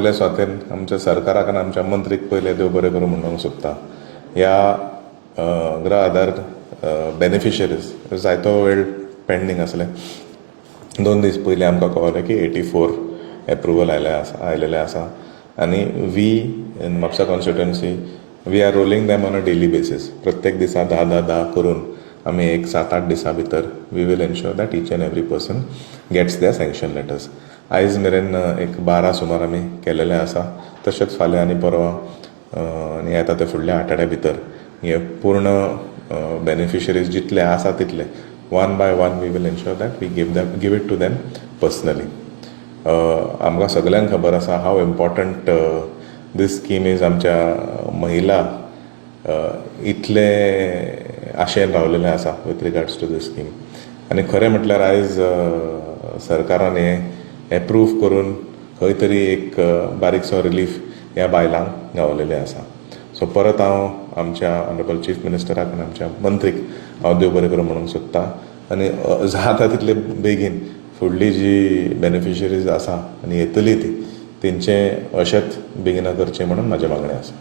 पयले स्वातेन आमच्या सरकाराक आनी आमच्या मंत्रीक पयले देव बरें करूं म्हणूंक सोदता. ह्या गृह आधार बेनिफिशरीज जायतो वेळ पेंडींग आसले. 2 दीस पयलीं आमकां कळलें की 84 एप्रुवल आयलेले आसा आनी we in Mhapsa constituency we are rolling them on a daily basis. प्रत्येक दिसा 10 करून आमी एक 7-8 दिसां भितर we will ensure that each and every person gets their sanction letters. आयज मेरेन एक 12 सुमार आमी केलेले आसा. तशेंच फाल्यां आनी परवां आनी येता ते फुडल्या आठवड्या भितर हे पूर्ण बेनिफिशरीज जितले आसा तितले one by one we will ensure that we give it to them personally. आमकां सगळ्यांक खबर आसा how important this scheme is. आमच्या महिला इतले आशेन रावलेले आसा with regards to this scheme. आनी खरें म्हटल्यार आयज सरकारान हे एप्रूव करून खंय तरी एक बारीकसो रिलीफ ह्या बायलांक गावलेले आसा. सो परत हांव आमच्या ऑनरेबल चीफ मिनिस्टराक आनी आमच्या मंत्रीक हांव देव बरें करूं म्हणूंक सोदतां आनी जाता तितले बेगीन फुडली जी बेनिफिशरीज आसा आनी येतली ती तेंचें अशेंच बेगिना करचें म्हणून म्हाजें मागणें आसा.